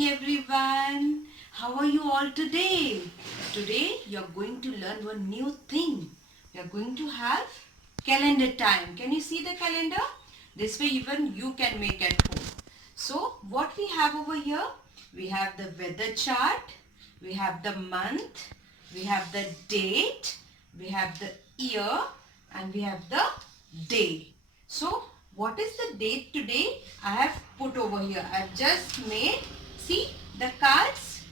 morning everyone. How are you all today? Today you are going to learn one new thing. You are going to have calendar time. Can you see the calendar? This way even you can make at home. So what we have over here? We have the weather chart. We have the month. We have the date. We have the year. And we have the day. So what is the date today? I have put over here. I have just made, see the cards.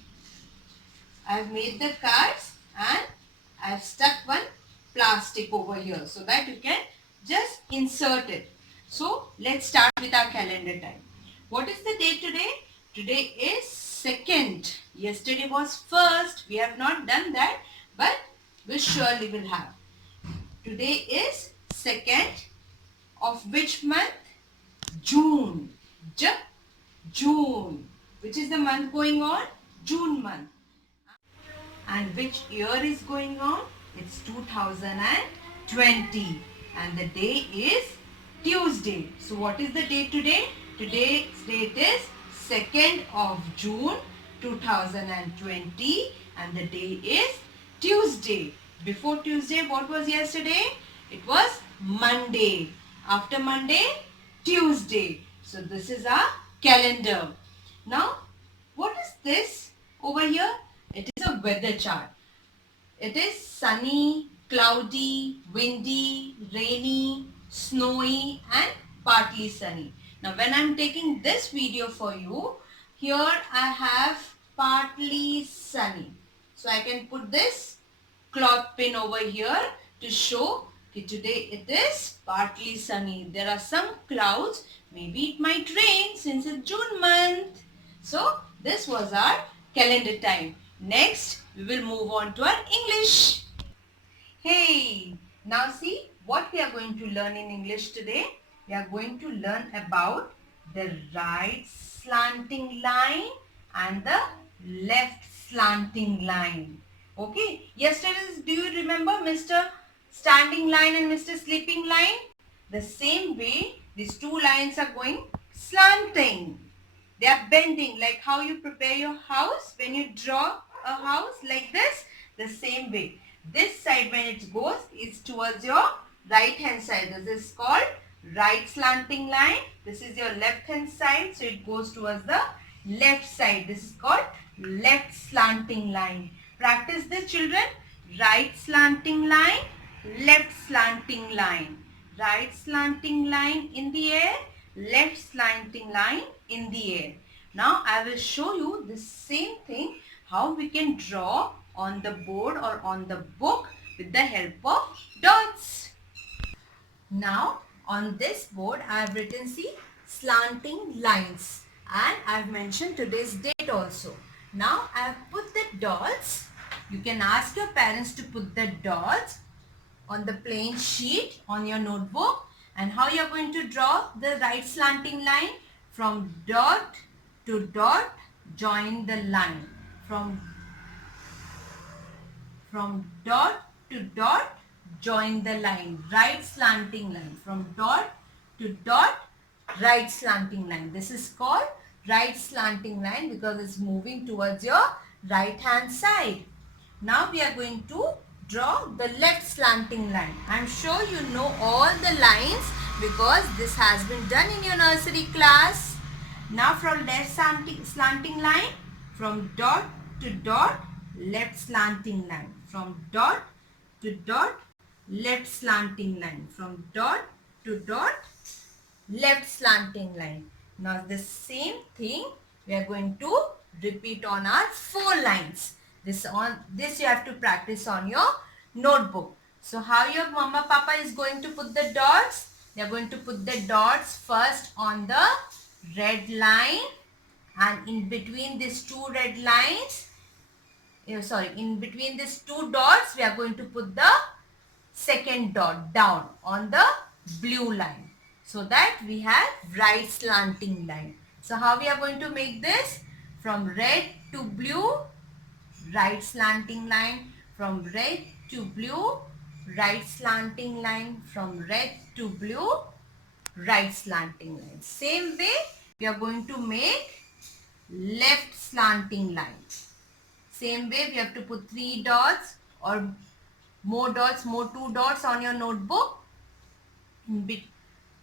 I have made the cards and I have stuck one plastic over here so that you can just insert it. So let's start with our calendar time. What is the date today? Today is 2nd. Yesterday was 1st. We have not done that, but we surely will have. Today is 2nd of which month? June. June. Which is the month going on? June month. And which year is going on? It's 2020. And the day is Tuesday. So what is the date today? Today's date is 2nd of June 2020. And the day is Tuesday. Before Tuesday, what was yesterday? It was Monday. After Monday, Tuesday. So this is our calendar. Now, what is this over here? It is a weather chart. It is sunny, cloudy, windy, rainy, snowy and partly sunny. Now when I am taking this video for you, here I have partly sunny. So I can put this cloth pin over here to show that today it is partly sunny. There are some clouds. Maybe it might rain since it's June month. So this was our calendar time. Next, we will move on to our English. Hey, now see what we are going to learn in English today. We are going to learn about the right slanting line and the left slanting line. Okay, yesterday, do you remember Mr. Standing line and Mr. Sleeping line? The same way, these two lines are going slanting. They are bending, like how you prepare your house when you draw a house like this. The same way. This side when it goes is towards your right hand side. This is called right slanting line. This is your left hand side. So it goes towards the left side. This is called left slanting line. Practice this, children. Right slanting line, left slanting line. Right slanting line in the air, left slanting line in the air. Now I will show you the same thing how we can draw on the board or on the book with the help of dots. Now on this board I have written, see, slanting lines, and I have mentioned today's date also. Now I have put the dots. You can ask your parents to put the dots on the plain sheet on your notebook. And how you are going to draw the right slanting line? From dot to dot, join the line. From dot to dot, join the line. Right slanting line. From dot to dot, right slanting line. This is called right slanting line because it's moving towards your right hand side. Now we are going to draw the left slanting line. I am sure you know all the lines because this has been done in your nursery class. Now from left slanting line, from dot to dot, left slanting line. From dot to dot, left slanting line. From dot to dot, left slanting line. Now the same thing we are going to repeat on our 4 lines. This you have to practice on your notebook. So how your mama papa is going to put the dots? They are going to put the dots first on the red line, and in between these two red lines, in between these 2 dots we are going to put the second dot down on the blue line, so that we have right slanting line. So how we are going to make this? From red to blue, right slanting line. From red to blue, right slanting line. From red to blue, right slanting line. Same way we are going to make left slanting line. Same way, we have to put 3 dots or more dots, more 2 dots on your notebook. We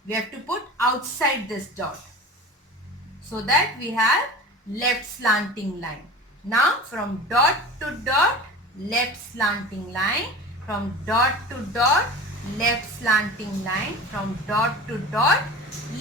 have to put outside this dot so that we have left slanting line. Now from dot to dot, left slanting line. From dot to dot, left slanting line. From dot to dot,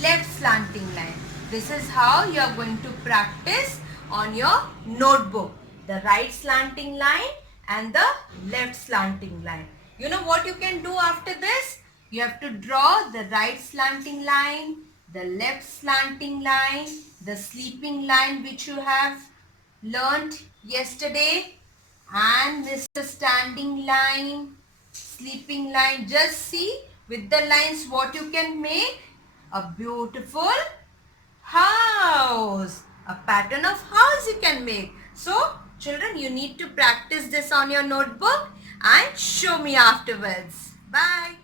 left slanting line. This is how you are going to practice on your notebook. The right slanting line and the left slanting line. You know what you can do after this? You have to draw the right slanting line, the left slanting line, the sleeping line which you have learnt yesterday, and Mr. Standing line, sleeping line. Just see with the lines what you can make. A beautiful house. A pattern of house you can make. So children, you need to practice this on your notebook and show me afterwards. Bye.